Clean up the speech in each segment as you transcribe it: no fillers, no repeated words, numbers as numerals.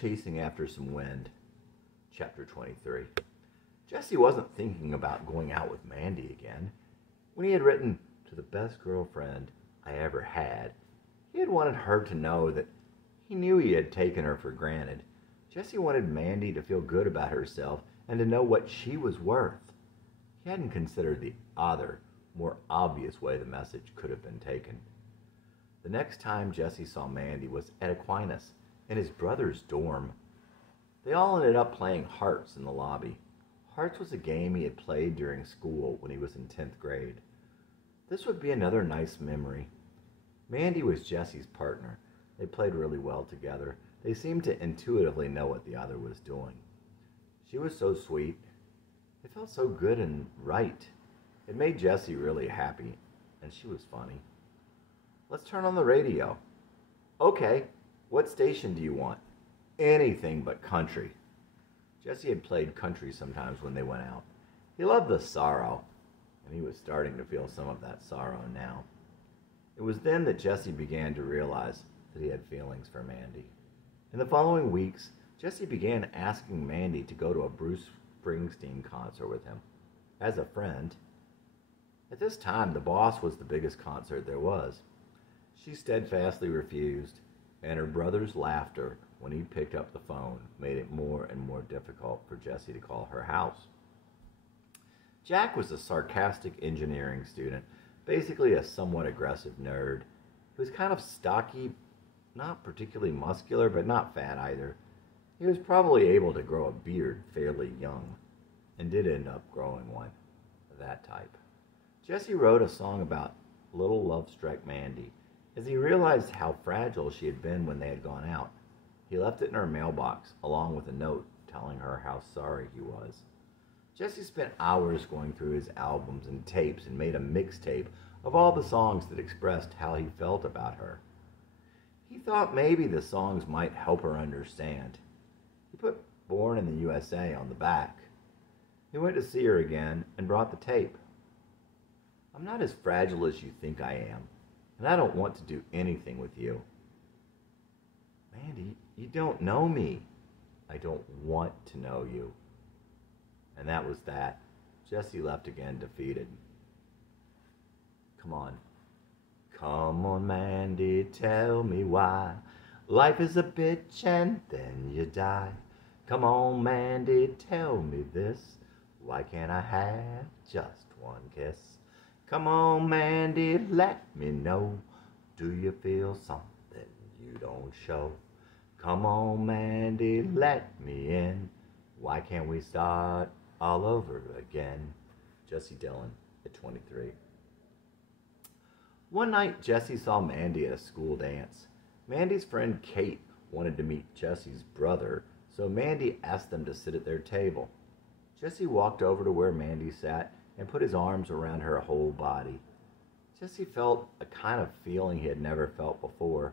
Chasing After Some Wind, Chapter 23. Jesse wasn't thinking about going out with Mandy again. When he had written, "To the best girlfriend I ever had," he had wanted her to know that he knew he had taken her for granted. Jesse wanted Mandy to feel good about herself and to know what she was worth. He hadn't considered the other, more obvious way the message could have been taken. The next time Jesse saw Mandy was at Aquinas, in his brother's dorm. They all ended up playing Hearts in the lobby. Hearts was a game he had played during school when he was in 10th grade. This would be another nice memory. Mandy was Jesse's partner. They played really well together. They seemed to intuitively know what the other was doing. She was so sweet. It felt so good and right. It made Jesse really happy, and she was funny. "Let's turn on the radio." "Okay, what station do you want?" "Anything but country." Jesse had played country sometimes when they went out. He loved the sorrow, and he was starting to feel some of that sorrow now. It was then that Jesse began to realize that he had feelings for Mandy. In the following weeks, Jesse began asking Mandy to go to a Bruce Springsteen concert with him, as a friend. At this time, the Boss was the biggest concert there was. She steadfastly refused, and her brother's laughter when he picked up the phone made it more and more difficult for Jesse to call her house. Jack was a sarcastic engineering student, basically a somewhat aggressive nerd. He was kind of stocky, not particularly muscular, but not fat either. He was probably able to grow a beard fairly young, and did end up growing one, that type. Jesse wrote a song about little love-struck Mandy. As he realized how fragile she had been when they had gone out, he left it in her mailbox, along with a note telling her how sorry he was. Jesse spent hours going through his albums and tapes and made a mixtape of all the songs that expressed how he felt about her. He thought maybe the songs might help her understand. He put "Born in the USA" on the back. He went to see her again and brought the tape. "I'm not as fragile as you think I am, and I don't want to do anything with you." "Mandy, you don't know me." "I don't want to know you." And that was that. Jesse left again, defeated. Come on. "Come on, Mandy, tell me why life is a bitch and then you die. Come on, Mandy, tell me this. Why can't I have just one kiss? Come on, Mandy, let me know. Do you feel something you don't show? Come on, Mandy, let me in. Why can't we start all over again?" Jesse Dillon at 23. One night, Jesse saw Mandy at a school dance. Mandy's friend Kate wanted to meet Jesse's brother, so Mandy asked them to sit at their table. Jesse walked over to where Mandy sat and put his arms around her whole body. Jesse felt a kind of feeling he had never felt before.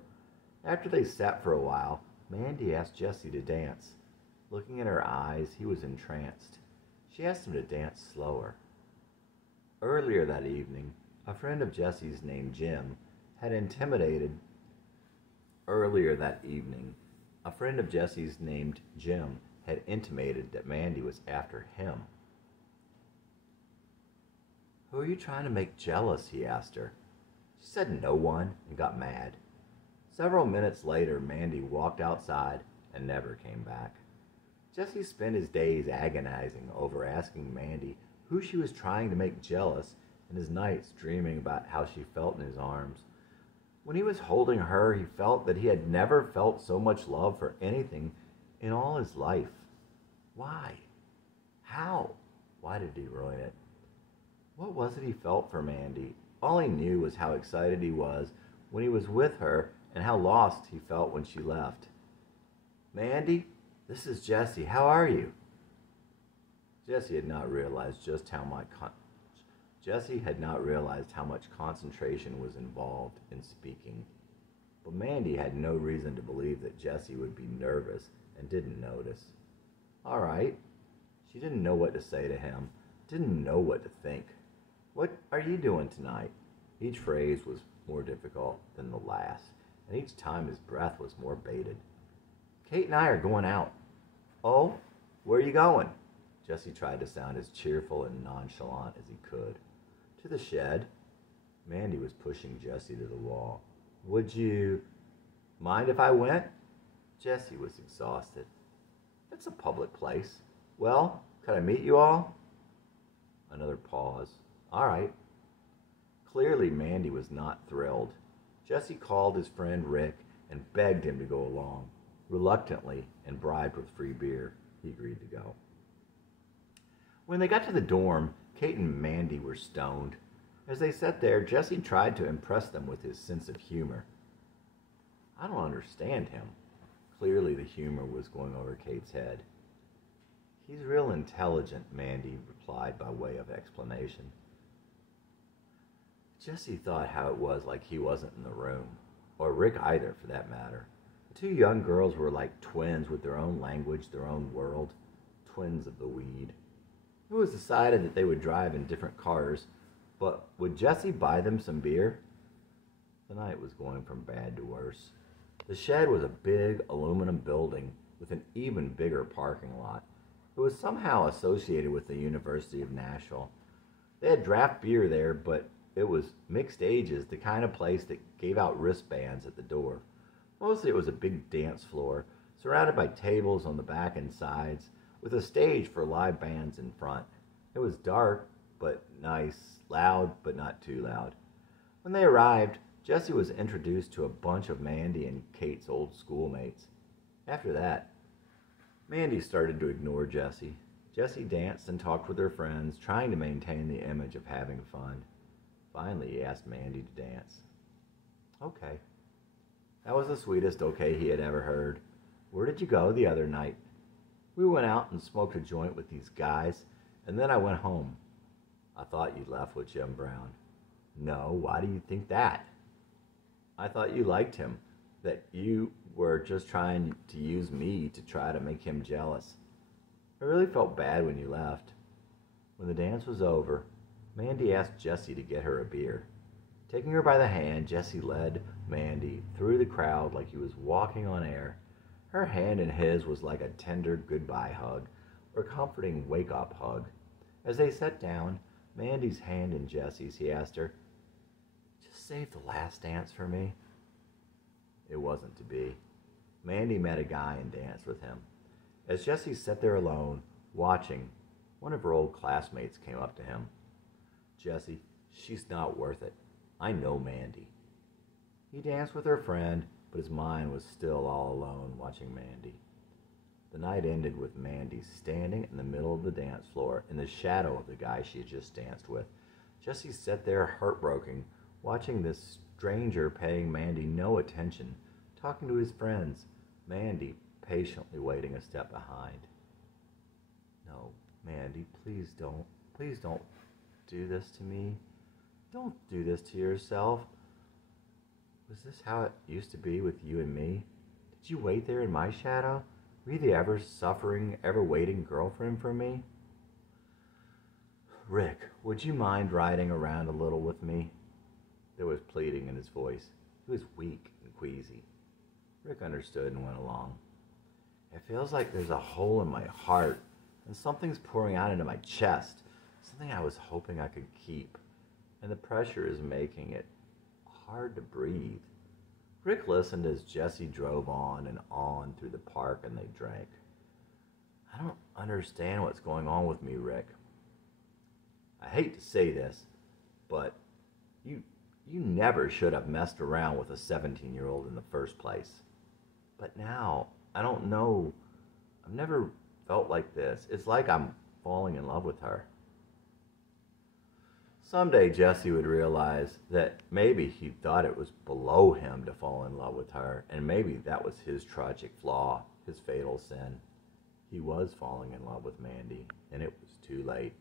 After they sat for a while, Mandy asked Jesse to dance. Looking in her eyes, he was entranced. She asked him to dance slower. Earlier that evening, a friend of Jesse's named Jim had intimated that Mandy was after him. "Who are you trying to make jealous?" he asked her. She said no one and got mad. Several minutes later, Mandy walked outside and never came back. Jesse spent his days agonizing over asking Mandy who she was trying to make jealous, and his nights dreaming about how she felt in his arms. When he was holding her, he felt that he had never felt so much love for anything in all his life. Why? How? Why did he ruin it? What was it he felt for Mandy? All he knew was how excited he was when he was with her and how lost he felt when she left. "Mandy, this is Jesse. How are you?" Jesse had not realized how much concentration was involved in speaking. But Mandy had no reason to believe that Jesse would be nervous and didn't notice. All right. She didn't know what to say to him, didn't know what to think. "What are you doing tonight?" Each phrase was more difficult than the last, and each time his breath was more bated. Kate and I are going out. Oh, where are you going? Jesse tried to sound as cheerful and nonchalant as he could. To the shed. Mandy was pushing Jesse to the wall. Would you mind if I went? Jesse was exhausted. It's a public place. Well, could I meet you all? Another pause. All right. Clearly, Mandy was not thrilled. Jesse called his friend Rick and begged him to go along. Reluctantly, and bribed with free beer, he agreed to go. When they got to the dorm, Kate and Mandy were stoned. As they sat there, Jesse tried to impress them with his sense of humor. I don't understand him. Clearly the humor was going over Kate's head. He's real intelligent, Mandy replied by way of explanation. Jesse thought how it was like he wasn't in the room, or Rick either for that matter. The two young girls were like twins with their own language, their own world, twins of the weed. It was decided that they would drive in different cars, but would Jesse buy them some beer? The night was going from bad to worse. The shed was a big aluminum building with an even bigger parking lot. It was somehow associated with the University of Nashville. They had draft beer there, but it was mixed ages, the kind of place that gave out wristbands at the door. Mostly it was a big dance floor, surrounded by tables on the back and sides, with a stage for live bands in front. It was dark, but nice, loud, but not too loud. When they arrived, Jesse was introduced to a bunch of Mandy and Kate's old schoolmates. After that, Mandy started to ignore Jesse. Jesse danced and talked with her friends, trying to maintain the image of having fun. Finally, he asked Mandy to dance. Okay. That was the sweetest okay he had ever heard. Where did you go the other night? We went out and smoked a joint with these guys, and then I went home. I thought you left with Jim Brown. No, why do you think that? I thought you liked him, that you were just trying to use me to try to make him jealous. I really felt bad when you left. When the dance was over, Mandy asked Jesse to get her a beer. Taking her by the hand, Jesse led Mandy through the crowd like he was walking on air. Her hand in his was like a tender goodbye hug, or comforting wake-up hug. As they sat down, Mandy's hand in Jesse's, he asked her, "Just save the last dance for me." It wasn't to be. Mandy met a guy and danced with him. As Jesse sat there alone, watching, one of her old classmates came up to him. "Jesse, she's not worth it. I know Mandy." He danced with her friend, but his mind was still all alone watching Mandy. The night ended with Mandy standing in the middle of the dance floor in the shadow of the guy she had just danced with. Jesse sat there heartbroken, watching this stranger paying Mandy no attention, talking to his friends, Mandy patiently waiting a step behind. "No, Mandy, please don't do this to me. Don't do this to yourself. Was this how it used to be with you and me? Did you wait there in my shadow? Were you the ever suffering, ever waiting girlfriend for me? Rick, would you mind riding around a little with me?" There was pleading in his voice. He was weak and queasy. Rick understood and went along. "It feels like there's a hole in my heart, and something's pouring out into my chest, something I was hoping I could keep, and the pressure is making it hard to breathe." Rick listened as Jesse drove on and on through the park, and they drank. "I don't understand what's going on with me, Rick. I hate to say this, but you never should have messed around with a 17-year-old in the first place. But now, I don't know, I've never felt like this. It's like I'm falling in love with her." Someday Jesse would realize that maybe he thought it was below him to fall in love with her, and maybe that was his tragic flaw, his fatal sin. He was falling in love with Mandy, and it was too late.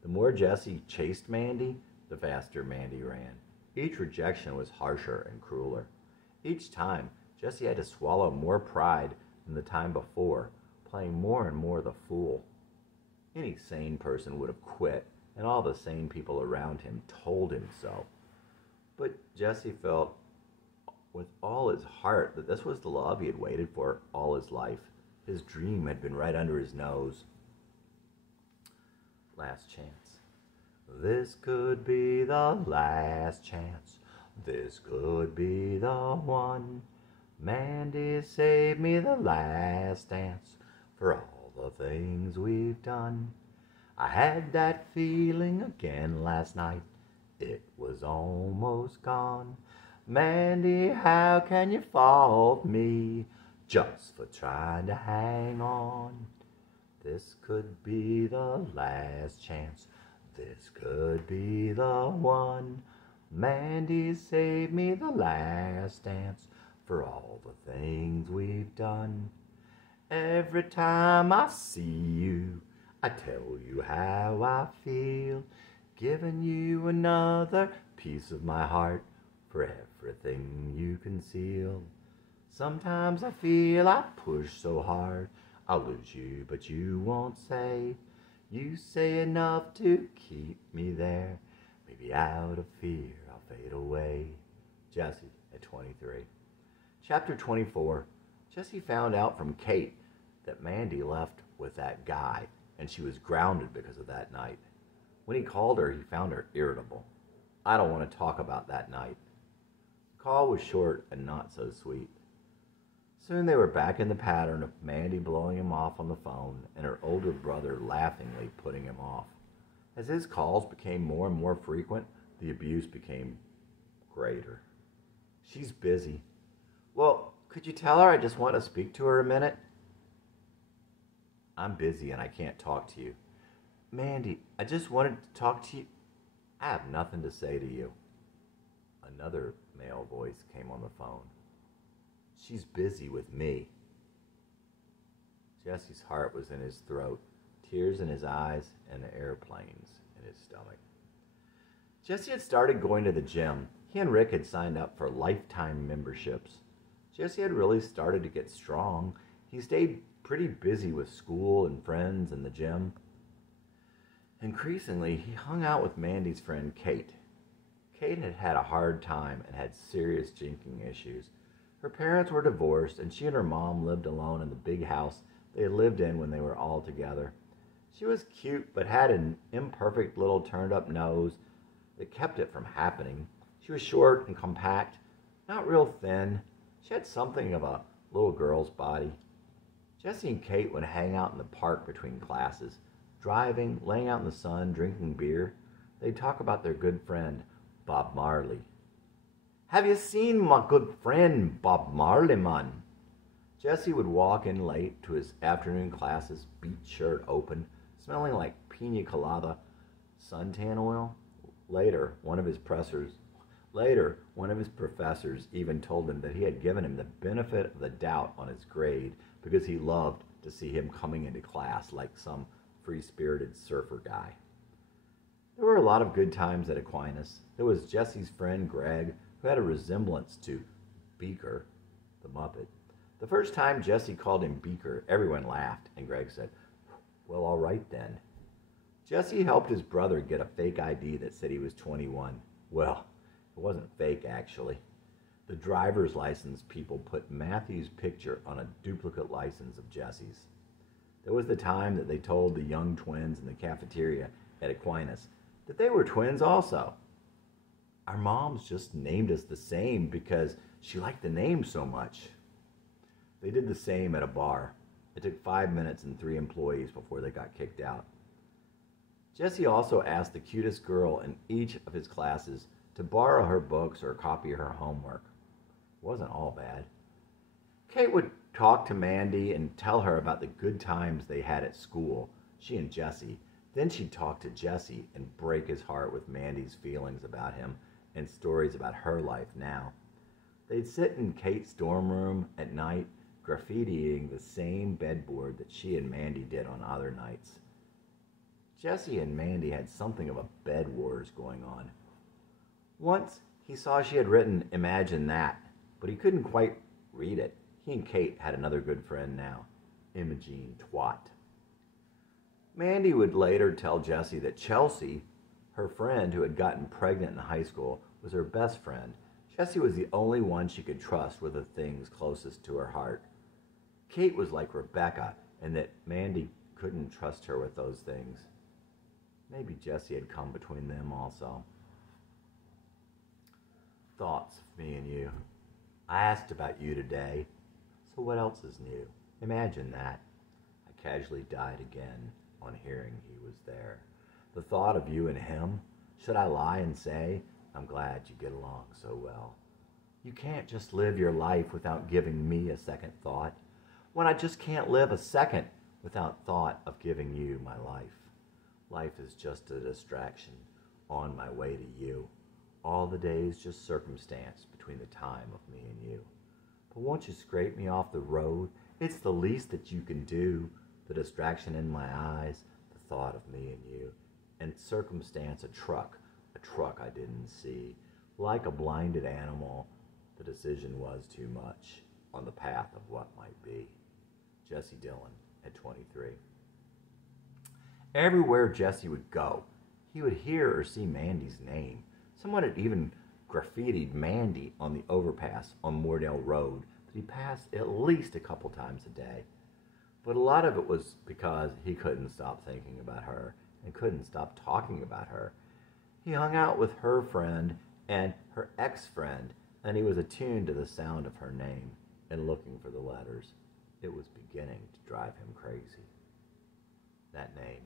The more Jesse chased Mandy, the faster Mandy ran. Each rejection was harsher and crueler. Each time, Jesse had to swallow more pride than the time before, playing more and more the fool. Any sane person would have quit, and all the sane people around him told him so. But Jesse felt with all his heart that this was the love he had waited for all his life. His dream had been right under his nose. Last chance. This could be the last chance. This could be the one. Mandy, save me the last dance for all the things we've done. I had that feeling again last night. It was almost gone. Mandy, how can you fault me just for trying to hang on? This could be the last chance. This could be the one. Mandy, save me the last dance for all the things we've done. Every time I see you, I tell you how I feel, giving you another piece of my heart for everything you conceal. Sometimes I feel I push so hard, I'll lose you, but you won't say. You say enough to keep me there. Maybe out of fear I'll fade away. Jesse at 23. Chapter 24. Jesse found out from Kate that Mandy left with that guy, and she was grounded because of that night. When he called her, he found her irritable. I don't want to talk about that night. The call was short and not so sweet. Soon they were back in the pattern of Mandy blowing him off on the phone and her older brother laughingly putting him off. As his calls became more and more frequent, the abuse became greater. She's busy. Well, could you tell her I just want to speak to her a minute? I'm busy and I can't talk to you. Mandy, I just wanted to talk to you. I have nothing to say to you. Another male voice came on the phone. She's busy with me. Jesse's heart was in his throat, tears in his eyes, and airplanes in his stomach. Jesse had started going to the gym. He and Rick had signed up for lifetime memberships. Jesse had really started to get strong. He stayed pretty busy with school and friends and the gym. Increasingly, he hung out with Mandy's friend Kate. Kate had had a hard time and had serious drinking issues. Her parents were divorced, and she and her mom lived alone in the big house they lived in when they were all together. She was cute, but had an imperfect little turned-up nose that kept it from happening. She was short and compact, not real thin. She had something of a little girl's body. Jesse and Kate would hang out in the park between classes, driving, laying out in the sun, drinking beer. They'd talk about their good friend, Bob Marley. Have you seen my good friend, Bob Marley, man? Jesse would walk in late to his afternoon classes, beat shirt open, smelling like pina colada, suntan oil. Later, one of his professors even told him that he had given him the benefit of the doubt on his grade because he loved to see him coming into class like some free-spirited surfer guy. There were a lot of good times at Aquinas. There was Jesse's friend Greg, who had a resemblance to Beaker, the Muppet. The first time Jesse called him Beaker, everyone laughed, and Greg said, "Well, all right then." Jesse helped his brother get a fake ID that said he was 21. Well, it wasn't fake, actually. The driver's license people put Matthew's picture on a duplicate license of Jesse's. There was the time that they told the young twins in the cafeteria at Aquinas that they were twins also. Our moms just named us the same because she liked the name so much. They did the same at a bar. It took 5 minutes and 3 employees before they got kicked out. Jesse also asked the cutest girl in each of his classes to borrow her books or copy her homework. It wasn't all bad. Kate would talk to Mandy and tell her about the good times they had at school, she and Jesse. Then she'd talk to Jesse and break his heart with Mandy's feelings about him and stories about her life now. They'd sit in Kate's dorm room at night, graffitiing the same bedboard that she and Mandy did on other nights. Jesse and Mandy had something of a bed wars going on. Once, he saw she had written "Imagine That," but he couldn't quite read it. He and Kate had another good friend now, Imogene Twat. Mandy would later tell Jesse that Chelsea, her friend who had gotten pregnant in high school, was her best friend. She Jessie was the only one she could trust with the things closest to her heart. Kate was like Rebecca in that Mandy couldn't trust her with those things. Maybe Jessie had come between them also. Thoughts of me and you. I asked about you today, so what else is new? Imagine that. I casually died again on hearing he was there. The thought of you and him, should I lie and say, I'm glad you get along so well. You can't just live your life without giving me a second thought, when I just can't live a second without thought of giving you my life. Life is just a distraction on my way to you. All the days just circumstance between the time of me and you. But won't you scrape me off the road? It's the least that you can do. The distraction in my eyes, the thought of me and you. And circumstance a truck I didn't see. Like a blinded animal, the decision was too much on the path of what might be. Jesse Dillon at 23. Everywhere Jesse would go, he would hear or see Mandy's name. Someone had even graffitied Mandy on the overpass on Moordale Road that he passed at least a couple times a day. But a lot of it was because he couldn't stop thinking about her and couldn't stop talking about her. He hung out with her friend and her ex-friend, and he was attuned to the sound of her name and looking for the letters. It was beginning to drive him crazy. That name.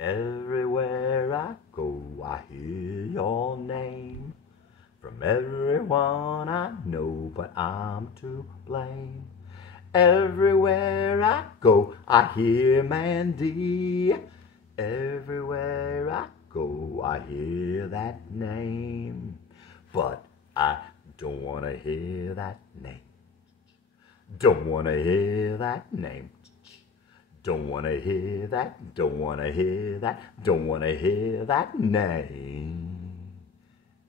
Everywhere I go, I hear your name. From everyone I know, but I'm to blame. Everywhere I go, I hear Mandy. Everywhere I go, I hear that name. But I don't want to hear that name. Don't want to hear that name. Don't want to hear that. Don't want to hear that. Don't want to hear that name.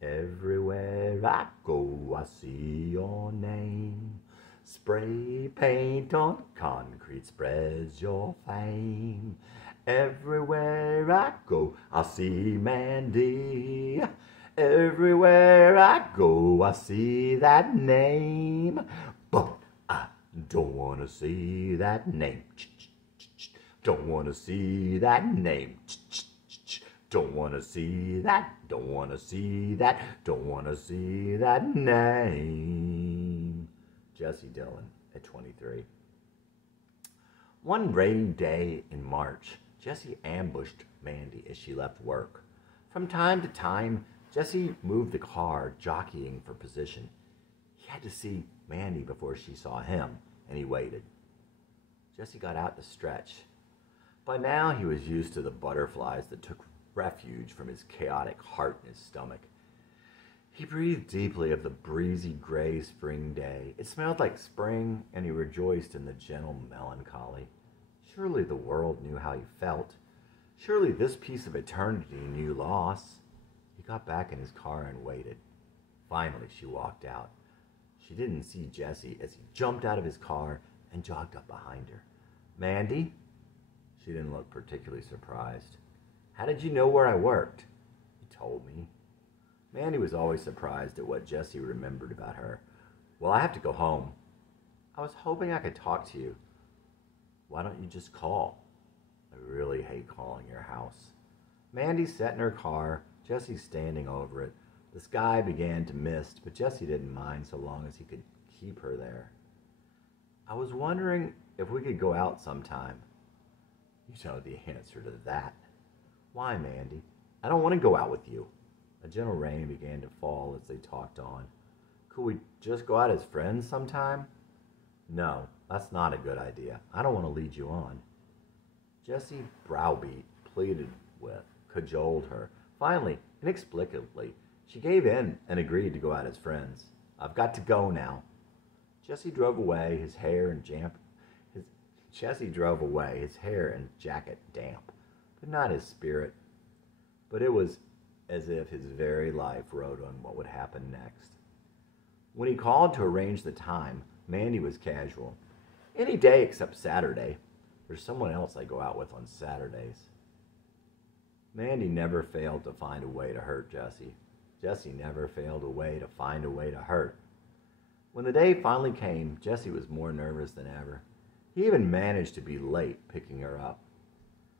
Everywhere I go, I see your name. Spray paint on concrete spreads your fame. Everywhere I go, I see Mandy. Everywhere I go, I see that name. But I don't want to see that name. Don't want to see that name. Don't want to see that. Don't want to see that. Don't want to see that name. Jesse Dillon at 23. One rainy day in March, Jesse ambushed Mandy as she left work. From time to time, Jesse moved the car, jockeying for position. He had to see Mandy before she saw him, and he waited. Jesse got out to stretch. By now, he was used to the butterflies that took refuge from his chaotic heart in his stomach. He breathed deeply of the breezy gray spring day. It smelled like spring, and he rejoiced in the gentle melancholy. Surely the world knew how he felt. Surely this piece of eternity knew loss. He got back in his car and waited. Finally, she walked out. She didn't see Jesse as he jumped out of his car and jogged up behind her. Mandy? She didn't look particularly surprised. How did you know where I worked? He told me. Mandy was always surprised at what Jesse remembered about her. Well, I have to go home. I was hoping I could talk to you. Why don't you just call? I really hate calling your house. Mandy sat in her car, Jesse standing over it. The sky began to mist, but Jesse didn't mind so long as he could keep her there. I was wondering if we could go out sometime. You know the answer to that. Why, Mandy? I don't want to go out with you. A gentle rain began to fall as they talked on. Could we just go out as friends sometime? No, that's not a good idea. I don't want to lead you on. Jesse browbeat, pleaded with, cajoled her. Finally, inexplicably, she gave in and agreed to go out as friends. I've got to go now. Jesse drove away, his hair and jacket damp, but not his spirit. But it was as if his very life rode on what would happen next. When he called to arrange the time, Mandy was casual. Any day except Saturday. There's someone else I go out with on Saturdays. Mandy never failed to find a way to hurt Jesse. Jesse never failed to find a way to hurt. When the day finally came, Jesse was more nervous than ever. He even managed to be late picking her up.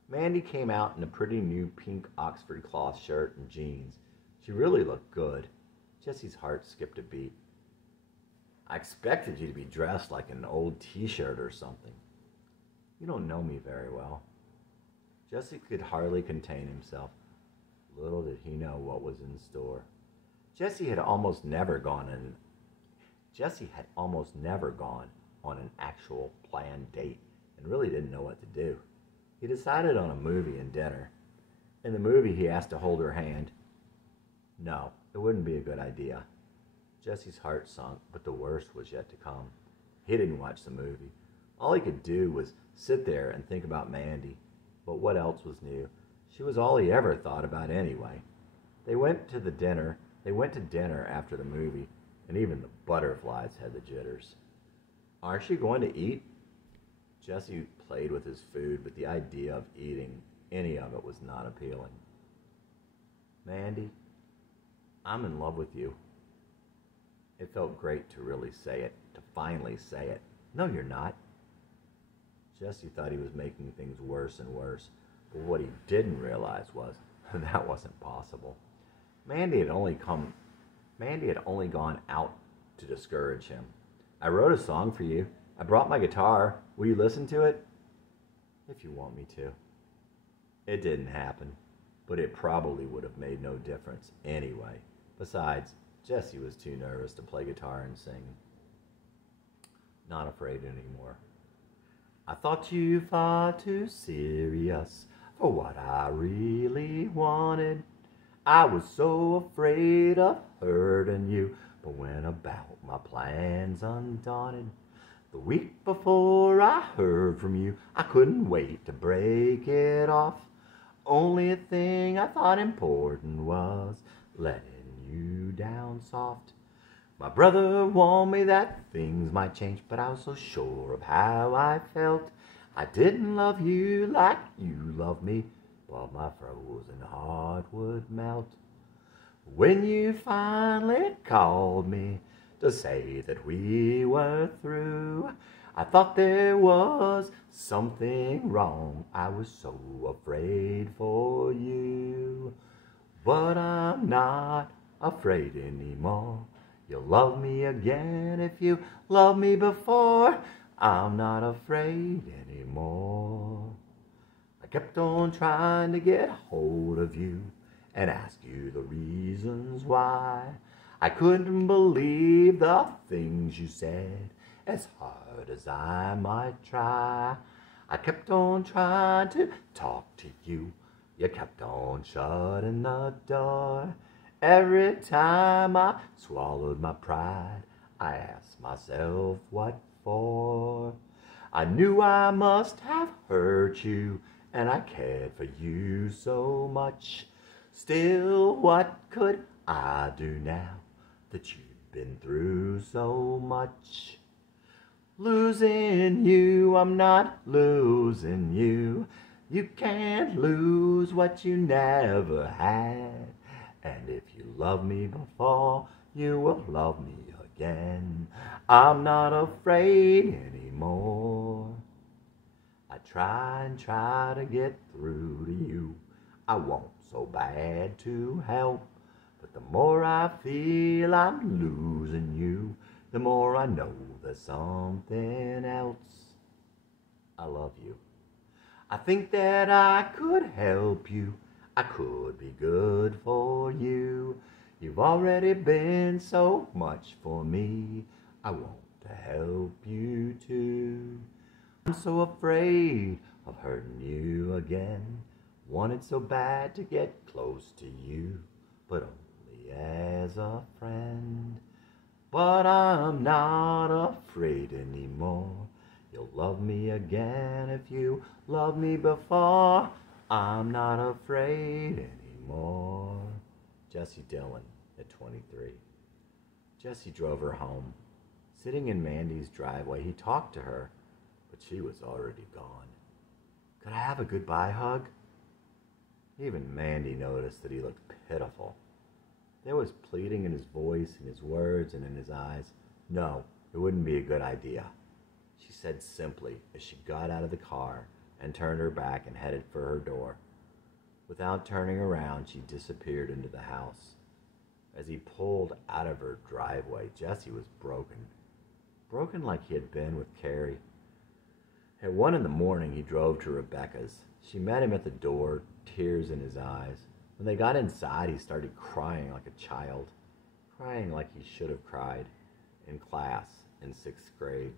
Mandy came out in a pretty new pink Oxford cloth shirt and jeans. She really looked good. Jesse's heart skipped a beat. I expected you to be dressed like an old t-shirt or something. You don't know me very well. Jesse could hardly contain himself. Little did he know what was in store. Jesse had almost never gone on an actual planned date and really didn't know what to do. He decided on a movie and dinner. In the movie, he asked to hold her hand. No, it wouldn't be a good idea. Jesse's heart sunk, but the worst was yet to come. He didn't watch the movie. All he could do was sit there and think about Mandy. But what else was new? She was all he ever thought about anyway. They went to dinner after the movie, and even the butterflies had the jitters. Aren't you going to eat? Jesse played with his food, but the idea of eating any of it was not appealing. Mandy, I'm in love with you. It felt great to really say it, to finally say it. No, you're not. Jesse thought he was making things worse and worse, but what he didn't realize was that wasn't possible. Mandy had only gone out to discourage him. I wrote a song for you. I brought my guitar. Will you listen to it? If you want me to. It didn't happen, but it probably would have made no difference anyway. Besides, Jesse was too nervous to play guitar and sing. Not afraid anymore. I thought you far too serious for what I really wanted. I was so afraid of hurting you, but went about my plans undaunted. The week before I heard from you, I couldn't wait to break it off. Only thing I thought important was letting you down soft. My brother warned me that things might change, but I was so sure of how I felt. I didn't love you like you loved me, but my frozen heart would melt. When you finally called me to say that we were through, I thought there was something wrong. I was so afraid for you. But I'm not afraid anymore. You'll love me again if you loved me before. I'm not afraid anymore. I kept on trying to get hold of you and ask you the reasons why. I couldn't believe the things you said, as hard as I might try. I kept on trying to talk to you. You kept on shutting the door. Every time I swallowed my pride, I asked myself what for. I knew I must have hurt you, and I cared for you so much. Still, what could I do now that you've been through so much? Losing you, I'm not losing you. You can't lose what you never had. And if you loved me before, you will love me again. I'm not afraid anymore. I try to get through to you. I want so bad to help, but the more I feel I'm losing you, the more I know there's something else. I love you. I think that I could help you. I could be good for you. You've already been so much for me. I want to help you too. I'm so afraid of hurting you again. Wanted so bad to get close to you, but only as a friend. But I'm not afraid anymore. You'll love me again if you loved me before. I'm not afraid anymore. Jesse Dillon at 23. Jesse drove her home. Sitting in Mandy's driveway, he talked to her, but she was already gone. Could I have a goodbye hug? Even Mandy noticed that he looked pitiful. There was pleading in his voice, in his words, and in his eyes. No, it wouldn't be a good idea, she said simply as she got out of the car and turned her back and headed for her door. Without turning around, she disappeared into the house. As he pulled out of her driveway, Jesse was broken. Broken like he had been with Carrie. At 1 a.m, he drove to Rebecca's. She met him at the door, tears in his eyes. When they got inside, he started crying like a child, crying like he should have cried in class in 6th grade.